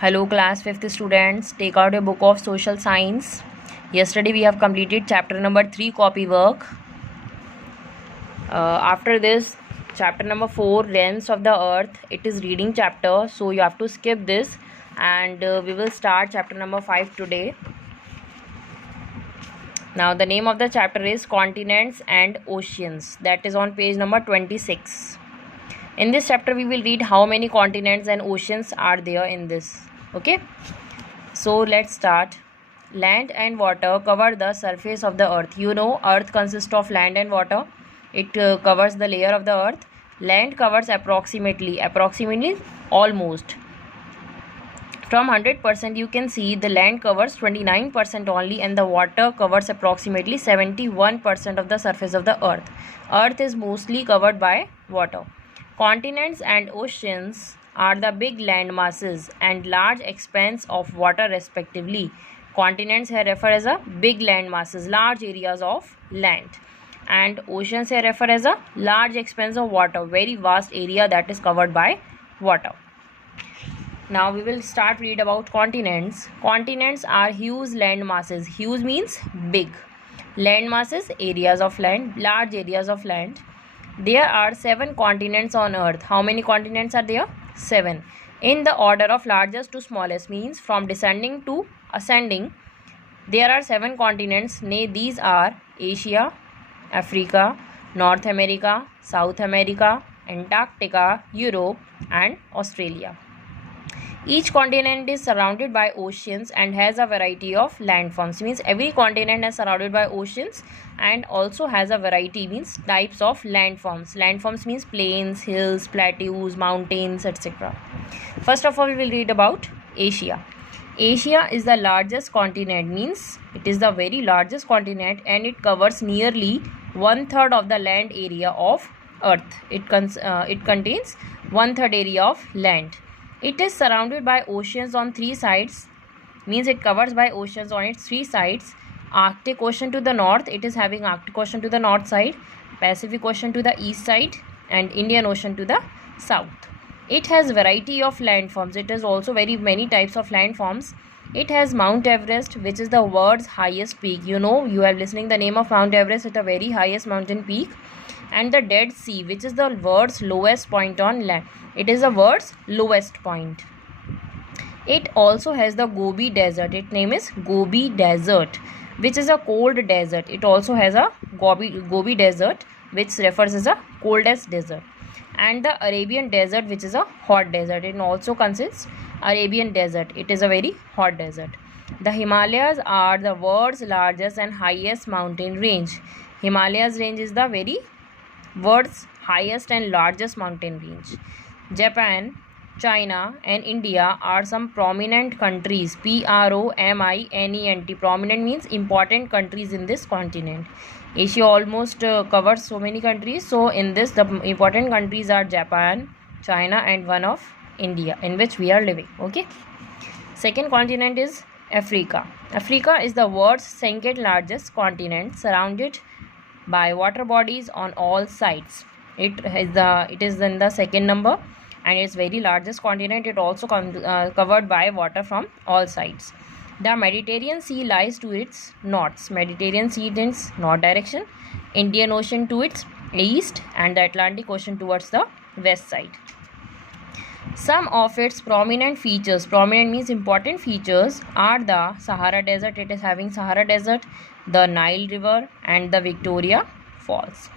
Hello class 5th students, take out a book of social science. Yesterday we have completed chapter number 3 copy work. After this chapter number 4 lengths of the earth, it is reading chapter, so you have to skip this and we will start chapter number 5 today. Now the name of the chapter is continents and oceans, that is on page number 26. In this chapter we will read how many continents and oceans are there in this. Okay, so let's start. Land and water cover the surface of the earth. You know, earth consists of land and water. It covers the layer of the earth. Land covers approximately almost. From 100% you can see the land covers 29% only and the water covers approximately 71% of the surface of the earth. Earth is mostly covered by water. Continents and oceans are the big land masses and large expanse of water respectively. Continents here refer as a big land masses, large areas of land, and oceans here refer as a large expanse of water, very vast area that is covered by water. Now we will start read about continents. Continents are huge land masses. Huge means big. Land masses, areas of land, large areas of land. There are 7 continents on earth. How many continents are there? 7. In the order of largest to smallest, means from descending to ascending, there are 7 continents. These are Asia, Africa, North America, South America, Antarctica, Europe and Australia. Each continent is surrounded by oceans and has a variety of landforms. Means every continent is surrounded by oceans and also has a variety, means types of landforms. Landforms means plains, hills, plateaus, mountains, etc. First of all, we will read about Asia. Asia is the largest continent, means it is the very largest continent and it covers nearly 1/3 of the land area of earth. It contains 1/3 area of land. It is surrounded by oceans on 3 sides, means it covers by oceans on its 3 sides. Arctic Ocean to the north, it is having Arctic Ocean to the north side, Pacific Ocean to the east side and Indian Ocean to the south. It has variety of landforms. It has also very many types of landforms. It has Mount Everest, which is the world's highest peak. You know, you are listening the name of Mount Everest, it's the very highest mountain peak. And the Dead Sea, which is the world's lowest point on land. It is the world's lowest point. It also has the Gobi Desert. Its name is Gobi Desert, which is a cold desert. It also has a Gobi Desert, which refers as a coldest desert. And the Arabian Desert, which is a hot desert. It also consists Arabian Desert. It is a very hot desert. The Himalayas are the world's largest and highest mountain range. Himalayas range is the very world's highest and largest mountain range. Japan, China and India are some prominent countries. Prominent. Prominent means important countries in this continent. Asia almost covers so many countries. So in this, the important countries are Japan, China and one of India, in which we are living. Okay. Second continent is Africa. Africa is the world's second largest continent, surrounded by water bodies on all sides. It is in the second number and its very largest continent. It also covered by water from all sides. The Mediterranean Sea lies to its north. Mediterranean Sea in its north direction, Indian Ocean to its east and the Atlantic Ocean towards the west side. Some of its prominent features, prominent means important features, are the Sahara Desert. It is having Sahara Desert, the Nile River and the Victoria Falls.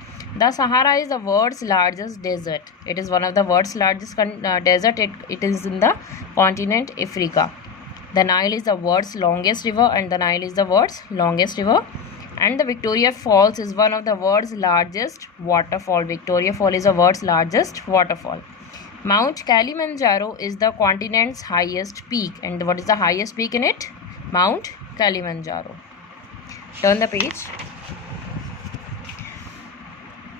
The Sahara is the world's largest desert. It is one of the world's largest desert. It is in the continent Africa. The Nile is the world's longest river and the Nile is the world's longest river. And the Victoria Falls is one of the world's largest waterfall. Victoria Falls is the world's largest waterfall. Mount Kilimanjaro is the continent's highest peak. And what is the highest peak in it? Mount Kilimanjaro. Turn the page.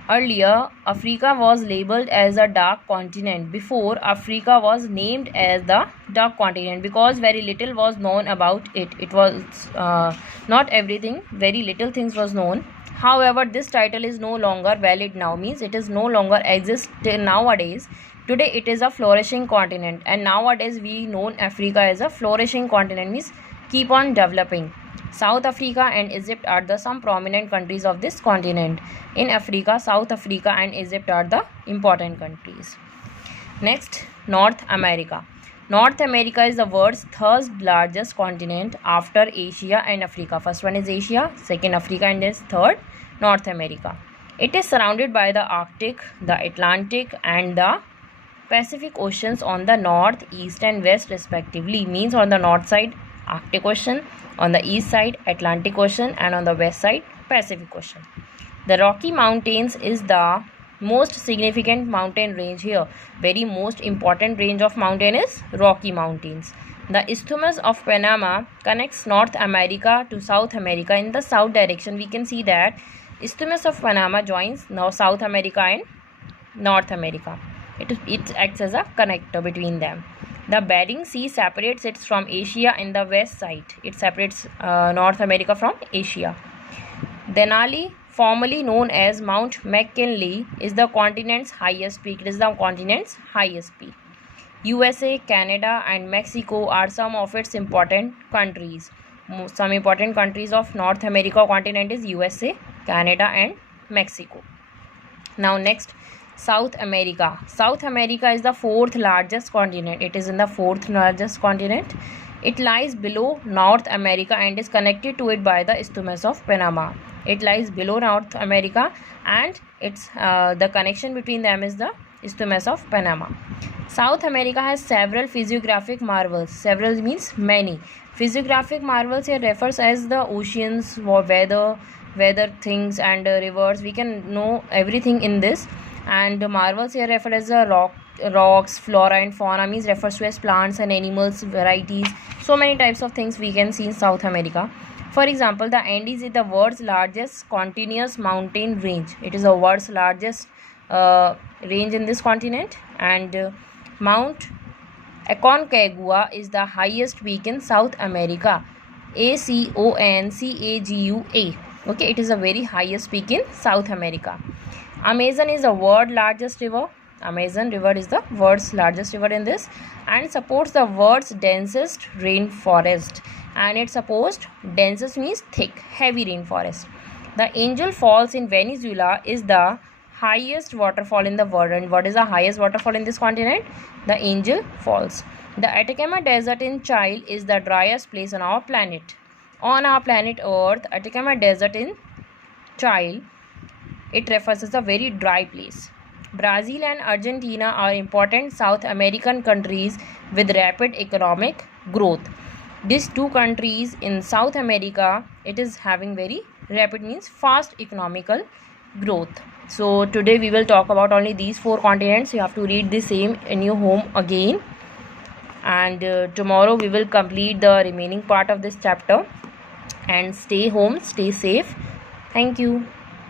Earlier, Africa was labeled as a dark continent. Before, Africa was named as the dark continent because very little was known about it. It was not everything, very little things was known. However, this title is no longer valid now, means it is no longer exist nowadays Today it is a flourishing continent, and nowadays we know Africa as a flourishing continent, means keep on developing. South Africa and Egypt are the some prominent countries of this continent. In Africa, South Africa and Egypt are the important countries. Next, North America. North America is the world's third largest continent after Asia and Africa. First one is Asia, second Africa, and is third North America. It is surrounded by the Arctic, the Atlantic, and the Pacific Oceans on the north, east, and west respectively. Means on the north side Arctic Ocean, on the east side Atlantic Ocean, and on the west side Pacific Ocean. The Rocky Mountains is the most significant mountain range here. Very most important range of mountain is Rocky Mountains. The Isthmus of Panama connects North America to South America. In the south direction we can see that Isthmus of Panama joins now South America and North America. It acts as a connector between them. The Bering Sea separates it from Asia in the west side. It separates North America from Asia. Denali, formerly known as Mount McKinley, is the continent's highest peak. It is the continent's highest peak. USA, Canada, and Mexico are some of its important countries. Some important countries of North America continent is USA, Canada, and Mexico. Now next, South America. South America is the fourth largest continent. It is in the fourth largest continent. It lies below North America and is connected to it by the Isthmus of Panama. It lies below North America, and it's the connection between them is the Isthmus of Panama. South America has several physiographic marvels. Several means many. Physiographic marvels here refers as the oceans, weather things, and rivers. We can know everything in this. And the marvels here refer as the rocks, flora and fauna, means refers to as plants and animals, varieties. So many types of things we can see in South America. For example, the Andes is the world's largest continuous mountain range. It is the world's largest range in this continent. And Mount Aconcagua is the highest peak in South America. Aconcagua. Okay, it is the very highest peak in South America. Amazon is the world's largest river. Amazon river is the world's largest river in this, and supports the world's densest rainforest. And it supports, densest means thick, heavy rainforest. The Angel Falls in Venezuela is the highest waterfall in the world. And what is the highest waterfall in this continent? The Angel Falls. The Atacama Desert in Chile is the driest place on our planet. On our planet Earth, Atacama Desert in Chile, it refers as a very dry place. Brazil and Argentina are important South American countries with rapid economic growth. These two countries in South America, it is having very rapid means fast economical growth. So today we will talk about only these four continents. You have to read the same in your home again. And tomorrow we will complete the remaining part of this chapter. And stay home, stay safe. Thank you.